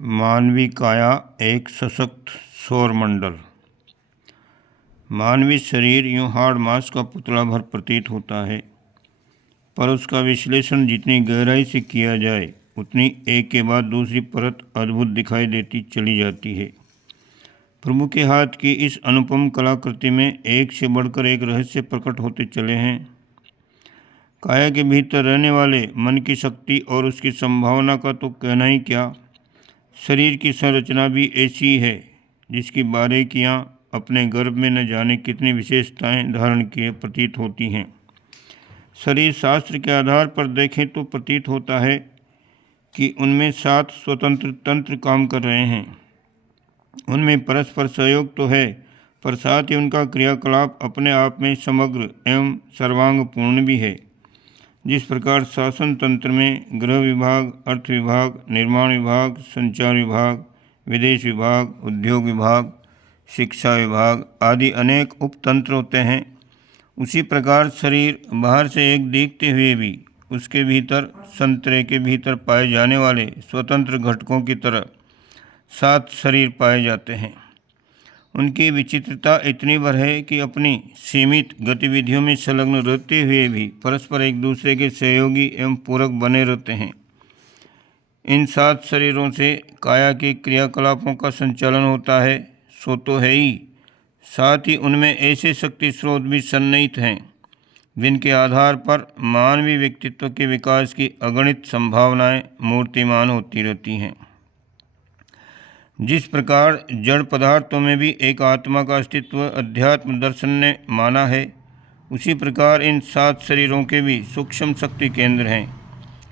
मानवी काया एक सशक्त सौरमंडल। मानवीय शरीर यूं हाड़ मांस का पुतला भर प्रतीत होता है, पर उसका विश्लेषण जितनी गहराई से किया जाए उतनी एक के बाद दूसरी परत अद्भुत दिखाई देती चली जाती है। प्रभु के हाथ की इस अनुपम कलाकृति में एक से बढ़कर एक रहस्य प्रकट होते चले हैं। काया के भीतर रहने वाले मन की शक्ति और उसकी संभावना का तो कहना ही क्या। शरीर की संरचना भी ऐसी है जिसकी बारीकियां अपने गर्भ में न जाने कितनी विशेषताएं धारण किए प्रतीत होती हैं। शरीर शास्त्र के आधार पर देखें तो प्रतीत होता है कि उनमें 7 स्वतंत्र तंत्र काम कर रहे हैं। उनमें परस्पर सहयोग तो है, पर साथ ही उनका क्रियाकलाप अपने आप में समग्र एवं सर्वांगपूर्ण भी है। जिस प्रकार शासन तंत्र में गृह विभाग, अर्थ विभाग, निर्माण विभाग, संचार विभाग, विदेश विभाग, उद्योग विभाग, शिक्षा विभाग आदि अनेक उपतंत्र होते हैं, उसी प्रकार शरीर बाहर से एक दिखते हुए भी उसके भीतर संतरे के भीतर पाए जाने वाले स्वतंत्र घटकों की तरह 7 शरीर पाए जाते हैं। उनकी विचित्रता इतनी भर है कि अपनी सीमित गतिविधियों में संलग्न रहते हुए भी परस्पर एक दूसरे के सहयोगी एवं पूरक बने रहते हैं। इन 7 शरीरों से काया के क्रियाकलापों का संचालन होता है, सो तो है ही, साथ ही उनमें ऐसे शक्ति स्रोत भी सन्निहित हैं जिनके आधार पर मानवीय व्यक्तित्व के विकास की अगणित संभावनाएं मूर्तिमान होती रहती हैं। जिस प्रकार जड़ पदार्थों में भी एक आत्मा का अस्तित्व अध्यात्म दर्शन ने माना है, उसी प्रकार इन 7 शरीरों के भी सूक्ष्म शक्ति केंद्र हैं।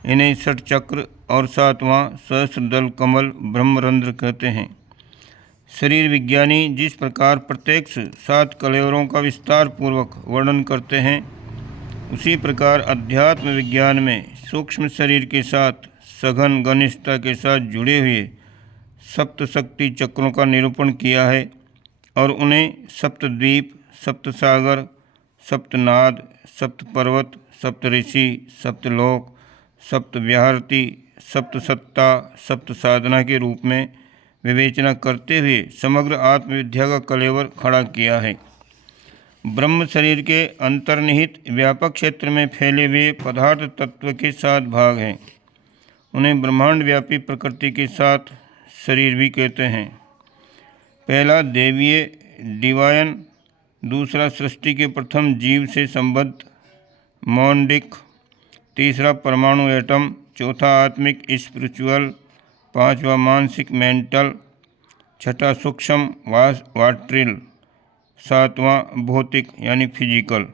इन्हें 6 चक्र और 7वां सहस्त्रदल कमल ब्रह्मरंध्र कहते हैं। शरीर विज्ञानी जिस प्रकार प्रत्यक्ष 7 कलेवरों का विस्तार पूर्वक वर्णन करते हैं, उसी प्रकार अध्यात्म विज्ञान में सूक्ष्म शरीर के साथ सघन घनिष्ठता के साथ जुड़े हुए सप्त शक्ति चक्रों का निरूपण किया है और उन्हें सप्तद्वीप, सप्तसागर, सप्तनाद, सप्तपर्वत, सप्तऋषि, सप्तलोक, सप्तव्याहृति, सप्तसत्ता, सप्तसाधना के रूप में विवेचना करते हुए समग्र आत्मविद्या का कलेवर खड़ा किया है। ब्रह्म शरीर के अंतर्निहित व्यापक क्षेत्र में फैले हुए पदार्थ तत्व के 7 भाग हैं। उन्हें ब्रह्मांड व्यापी प्रकृति के साथ शरीर भी कहते हैं। पहला देवीय डिवायन, दूसरा सृष्टि के प्रथम जीव से संबद्ध मौंडिक, तीसरा परमाणु एटम, चौथा आत्मिक स्पिरिचुअल, 5वां मानसिक मेंटल, 6ठा सूक्ष्म वाट्रिल, 7वां भौतिक यानी फिजिकल।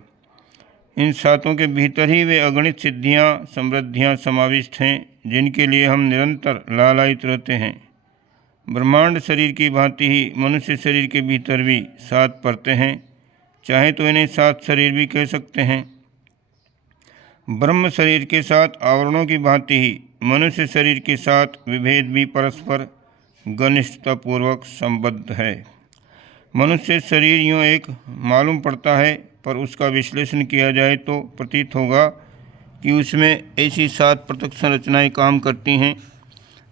इन 7 के भीतर ही वे अगणित सिद्धियां समृद्धियां समाविष्ट हैं जिनके लिए हम निरंतर लालायित रहते हैं। ब्रह्मांड शरीर की भांति ही मनुष्य शरीर के भीतर भी 7 परतें हैं, चाहे तो इन्हें 7 शरीर भी कह सकते हैं। ब्रह्म शरीर के 7 आवरणों की भांति ही मनुष्य शरीर के 7 विभेद भी परस्पर घनिष्ठतापूर्वक संबद्ध है। मनुष्य शरीर यूँ एक मालूम पड़ता है, पर उसका विश्लेषण किया जाए तो प्रतीत होगा कि उसमें ऐसी 7 पृथक संरचनाएं काम करती हैं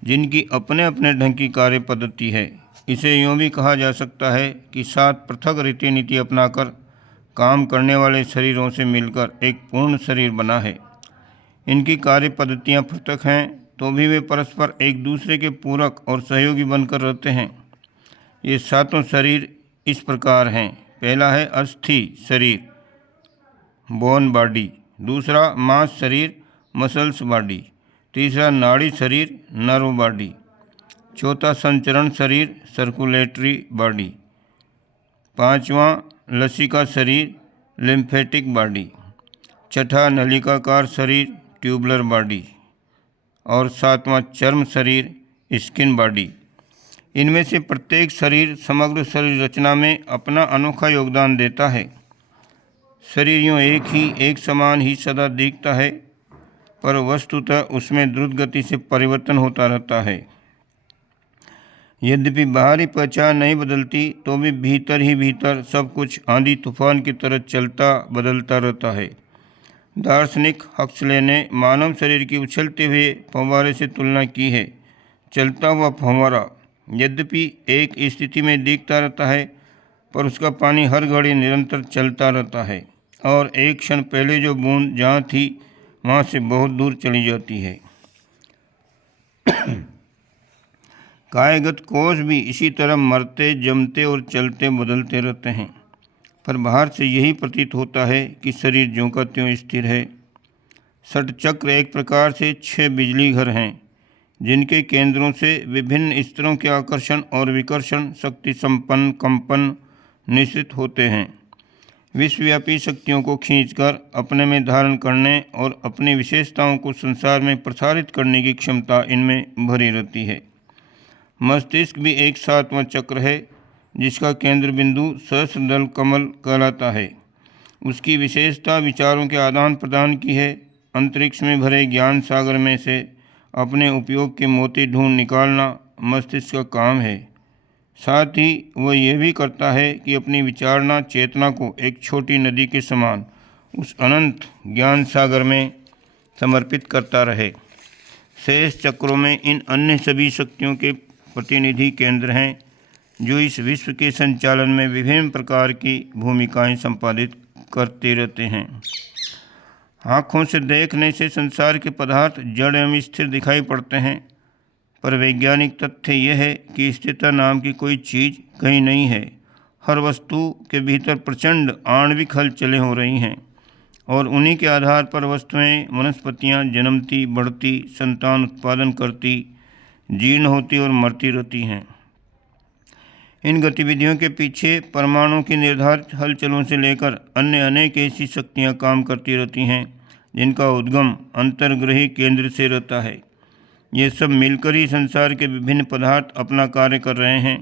जिनकी अपने अपने ढंग की कार्य पद्धति है। इसे यूँ भी कहा जा सकता है कि 7 पृथक रीति नीति अपनाकर काम करने वाले शरीरों से मिलकर एक पूर्ण शरीर बना है। इनकी कार्य पद्धतियाँ पृथक हैं तो भी वे परस्पर एक दूसरे के पूरक और सहयोगी बनकर रहते हैं। ये 7 शरीर इस प्रकार हैं। पहला है अस्थि शरीर, बोन बॉडी, दूसरा मांस शरीर, मसल्स बॉडी, तीसरा नाड़ी शरीर, नर्व बॉडी, चौथा संचरण शरीर, सर्कुलेटरी बॉडी, 5वां लसिका शरीर, लिम्फेटिक बॉडी, 6ठा नलिकाकार शरीर, ट्यूबुलर बॉडी और 7वां चर्म शरीर, स्किन बॉडी। इनमें से प्रत्येक शरीर समग्र शरीर रचना में अपना अनोखा योगदान देता है। शरीर यूँ एक समान ही सदा दिखता है, पर वस्तुतः उसमें द्रुत गति से परिवर्तन होता रहता है। यद्यपि बाहरी पहचान नहीं बदलती तो भी भीतर ही भीतर सब कुछ आंधी तूफान की तरह चलता बदलता रहता है। दार्शनिक हक्सले ने मानव शरीर की उछलते हुए फव्वारे से तुलना की है चलता हुआ फव्वारा यद्यपि एक स्थिति में दिखता रहता है, पर उसका पानी हर घड़ी निरंतर चलता रहता है और एक क्षण पहले जो बूंद जहाँ थी वहाँ से बहुत दूर चली जाती है। कायगत कोश भी इसी तरह मरते, जमते और चलते बदलते रहते हैं, पर बाहर से यही प्रतीत होता है कि शरीर ज्यों का त्यों स्थिर है। षटचक्र एक प्रकार से 6 बिजली घर हैं, जिनके केंद्रों से विभिन्न स्तरों के आकर्षण और विकर्षण शक्ति संपन्न कंपन निश्चित होते हैं। विश्वव्यापी शक्तियों को खींचकर अपने में धारण करने और अपनी विशेषताओं को संसार में प्रसारित करने की क्षमता इनमें भरी रहती है। मस्तिष्क भी एक 7वां चक्र है, जिसका केंद्र बिंदु सहस्त्रदल कमल कहलाता है। उसकी विशेषता विचारों के आदान प्रदान की है। अंतरिक्ष में भरे ज्ञान सागर में से अपने उपयोग के मोती ढूंढ निकालना मस्तिष्क का काम है। साथ ही वह यह भी करता है कि अपनी विचारणा चेतना को एक छोटी नदी के समान उस अनंत ज्ञान सागर में समर्पित करता रहे। शेष चक्रों में इन अन्य सभी शक्तियों के प्रतिनिधि केंद्र हैं, जो इस विश्व के संचालन में विभिन्न प्रकार की भूमिकाएं संपादित करते रहते हैं। आँखों से देखने से संसार के पदार्थ जड़ एवं स्थिर दिखाई पड़ते हैं, पर वैज्ञानिक तथ्य यह है कि स्थिरता नाम की कोई चीज़ कहीं नहीं है। हर वस्तु के भीतर प्रचंड आणविक हलचलें हो रही हैं और उन्हीं के आधार पर वस्तुएं, वनस्पतियां जन्मती, बढ़ती, संतान उत्पादन करती, जीर्ण होती और मरती रहती हैं। इन गतिविधियों के पीछे परमाणु की निर्धारित हलचलों से लेकर अन्य अनेक ऐसी शक्तियां काम करती रहती हैं, जिनका उद्गम अंतर्ग्रही केंद्र से रहता है। ये सब मिलकर ही संसार के विभिन्न पदार्थ अपना कार्य कर रहे हैं।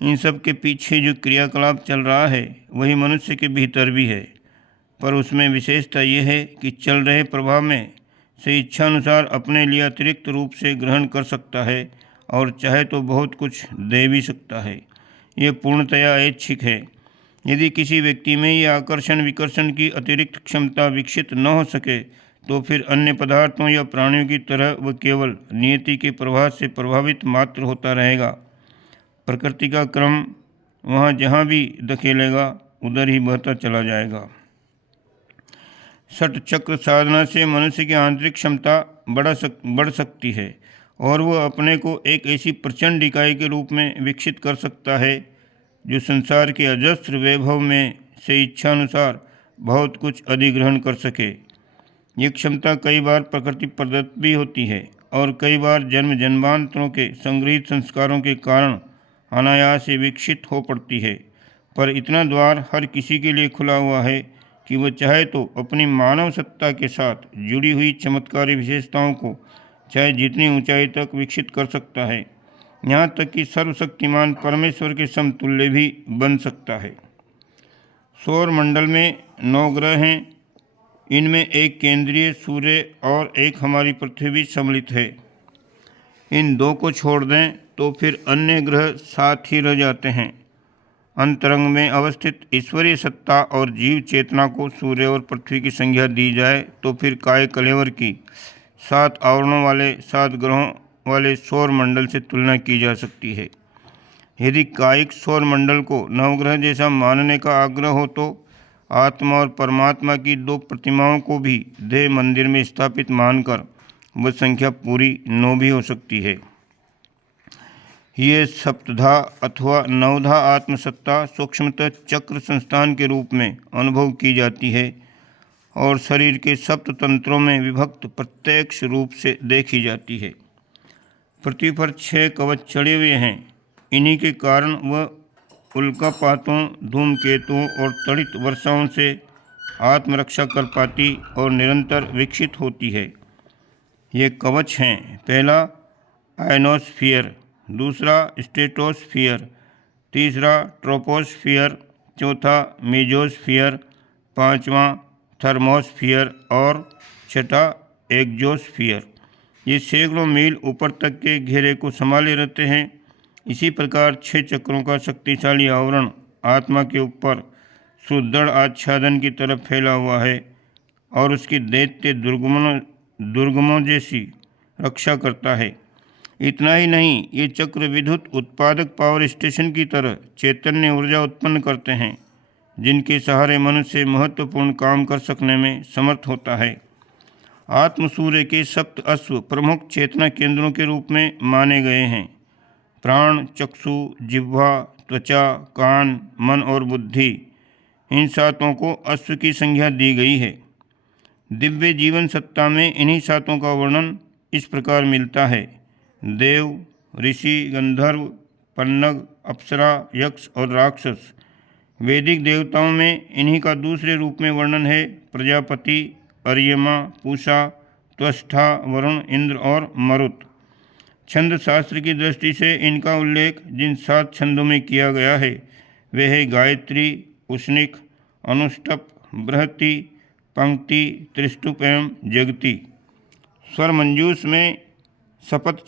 इन सब के पीछे जो क्रियाकलाप चल रहा है वही मनुष्य के भीतर भी है, पर उसमें विशेषता यह है कि चल रहे प्रभाव में से इच्छानुसार अपने लिए अतिरिक्त रूप से ग्रहण कर सकता है और चाहे तो बहुत कुछ दे भी सकता है। ये पूर्णतया ऐच्छिक है। यदि किसी व्यक्ति में ये आकर्षण विकर्षण की अतिरिक्त क्षमता विकसित न हो सके तो फिर अन्य पदार्थों या प्राणियों की तरह वह केवल नियति के प्रभाव से प्रभावित मात्र होता रहेगा। प्रकृति का क्रम वहाँ जहाँ भी धकेलेगा उधर ही बहता चला जाएगा। षट चक्र साधना से मनुष्य की आंतरिक क्षमता बढ़ सकती है और वह अपने को एक ऐसी प्रचंड इकाई के रूप में विकसित कर सकता है जो संसार के अजस्र वैभव में से इच्छानुसार बहुत कुछ अधिग्रहण कर सके। ये क्षमता कई बार प्रकृति प्रदत्त भी होती है और कई बार जन्मांतरों के संग्रहित संस्कारों के कारण अनायास से विकसित हो पड़ती है। पर इतना द्वार हर किसी के लिए खुला हुआ है कि वह चाहे तो अपनी मानव सत्ता के साथ जुड़ी हुई चमत्कारी विशेषताओं को चाहे जितनी ऊंचाई तक विकसित कर सकता है, यहाँ तक कि सर्वशक्तिमान परमेश्वर के समतुल्य भी बन सकता है। सौर मंडल में 9 ग्रह हैं। इनमें एक केंद्रीय सूर्य और एक हमारी पृथ्वी भी सम्मिलित है। इन 2 को छोड़ दें तो फिर अन्य ग्रह 7 ही रह जाते हैं। अंतरंग में अवस्थित ईश्वरीय सत्ता और जीव चेतना को सूर्य और पृथ्वी की संज्ञा दी जाए तो फिर काय कलेवर की 7 आवरणों वाले 7 ग्रहों वाले सौर मंडल से तुलना की जा सकती है। यदि कायिक सौर मंडल को नवग्रह जैसा मानने का आग्रह हो तो आत्मा और परमात्मा की 2 प्रतिमाओं को भी देह मंदिर में स्थापित मानकर वह संख्या पूरी 9 भी हो सकती है। ये सप्तधा अथवा 9धा आत्मसत्ता सूक्ष्मतः चक्र संस्थान के रूप में अनुभव की जाती है और शरीर के सप्त तंत्रों में विभक्त प्रत्यक्ष रूप से देखी जाती है। पृथ्वी पर 6 कवच चढ़े हुए हैं। इन्हीं के कारण वह उल्कापातों, धूमकेतुओं और तड़ित वर्षाओं से आत्मरक्षा कर पाती और निरंतर विकसित होती है। ये कवच हैं: पहला आयनोस्फीयर, दूसरा स्ट्रेटोस्फीयर, तीसरा ट्रोपोस्फीयर, चौथा मेजोस्फीयर, पांचवा थर्मोस्फीयर और छठा एक्सोस्फीयर। ये सैकड़ों मील ऊपर तक के घेरे को संभाले रहते हैं। इसी प्रकार 6 चक्रों का शक्तिशाली आवरण आत्मा के ऊपर सुदृढ़ आच्छादन की तरफ फैला हुआ है और उसकी दैत्य दुर्गमों जैसी रक्षा करता है। इतना ही नहीं, ये चक्र विद्युत उत्पादक पावर स्टेशन की तरह चैतन्य ऊर्जा उत्पन्न करते हैं, जिनके सहारे मनुष्य महत्वपूर्ण काम कर सकने में समर्थ होता है। आत्म सूर्य के सप्त अश्व प्रमुख चेतना केंद्रों के रूप में माने गए हैं। प्राण, चक्षु, जिह्वा, त्वचा, कान, मन और बुद्धि, इन सातों को अश्व की संज्ञा दी गई है। दिव्य जीवन सत्ता में इन्हीं सातों का वर्णन इस प्रकार मिलता है। देव, ऋषि, गंधर्व, पन्नग, अप्सरा, यक्ष और राक्षस। वैदिक देवताओं में इन्हीं का दूसरे रूप में वर्णन है। प्रजापति, अर्यमा, पूषा, त्वष्टा, वरुण, इंद्र और मरुत। छंद शास्त्र की दृष्टि से इनका उल्लेख जिन 7 छंदों में किया गया है वे है गायत्री, उष्णिक, अनुष्टप, बृहति, पंक्ति, त्रिष्टुप एवं जगति। स्वर मंजूष में सप्त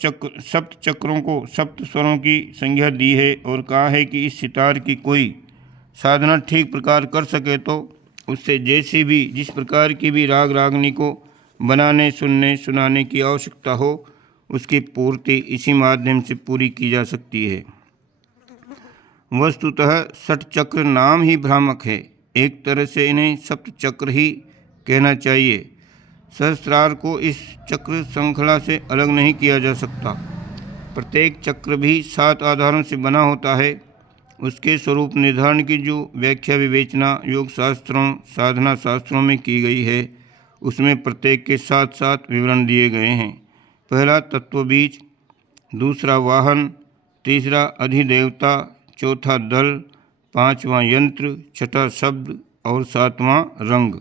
चक्रों को सप्त स्वरों की संज्ञा दी है और कहा है कि इस सितार की कोई साधना ठीक प्रकार कर सके तो उससे जिस प्रकार की भी राग रागनी को बनाने, सुनने, सुनाने की आवश्यकता हो, उसकी पूर्ति इसी माध्यम से पूरी की जा सकती है। वस्तुतः षट चक्र नाम ही भ्रामक है। एक तरह से इन्हें सप्त चक्र ही कहना चाहिए। सहस्त्रार को इस चक्र श्रृंखला से अलग नहीं किया जा सकता। प्रत्येक चक्र भी 7 आधारों से बना होता है। उसके स्वरूप निर्धारण की जो व्याख्या विवेचना योग शास्त्रों, साधना शास्त्रों में की गई है, उसमें प्रत्येक के 7 विवरण दिए गए हैं। पहला तत्वबीज, दूसरा वाहन, तीसरा अधिदेवता, चौथा दल, 5वां यंत्र, छठा शब्द और 7वां रंग।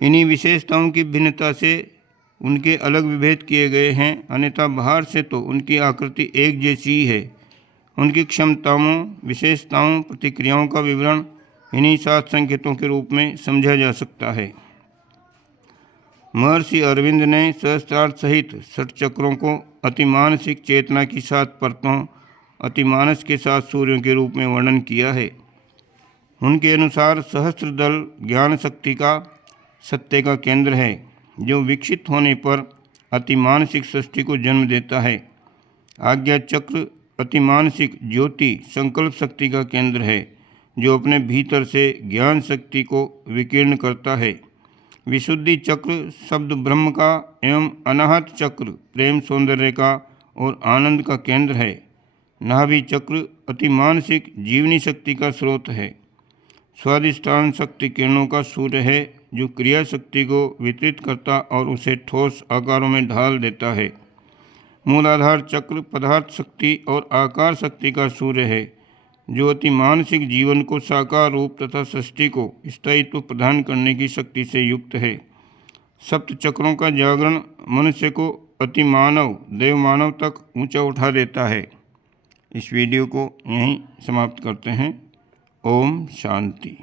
इन्हीं विशेषताओं की भिन्नता से उनके अलग विभेद किए गए हैं, अन्यथा बाहर से तो उनकी आकृति एक जैसी ही है। उनकी क्षमताओं, विशेषताओं, प्रतिक्रियाओं का विवरण इन्हीं 7 संकेतों के रूप में समझा जा सकता है। महर्षि अरविंद ने सहस्त्रार्थ सहित 6 चक्रों को अतिमानसिक चेतना की 7 परतों, अतिमानस के 7 सूर्यों के रूप में वर्णन किया है। उनके अनुसार सहस्त्र दल ज्ञान शक्ति का सत्य का केंद्र है, जो विकसित होने पर अतिमानसिक सृष्टि को जन्म देता है। आज्ञा चक्र अतिमानसिक ज्योति संकल्प शक्ति का केंद्र है, जो अपने भीतर से ज्ञान शक्ति को विकीर्ण करता है। विशुद्धि चक्र शब्द ब्रह्म का एवं अनाहत चक्र प्रेम सौंदर्य का और आनंद का केंद्र है। नाभि चक्र अतिमानसिक जीवनी शक्ति का स्रोत है। स्वादिष्टान शक्ति किरणों का सूर्य है, जो क्रिया शक्ति को वितरित करता और उसे ठोस आकारों में ढाल देता है। मूलाधार चक्र पदार्थ शक्ति और आकार शक्ति का सूर्य है, जो अति मानसिक जीवन को साकार रूप तथा सृष्टि को स्थायित्व प्रदान करने की शक्ति से युक्त है। सप्त चक्रों का जागरण मनुष्य को अति मानव देव मानव तक ऊंचा उठा देता है। इस वीडियो को यहीं समाप्त करते हैं। ओम शांति।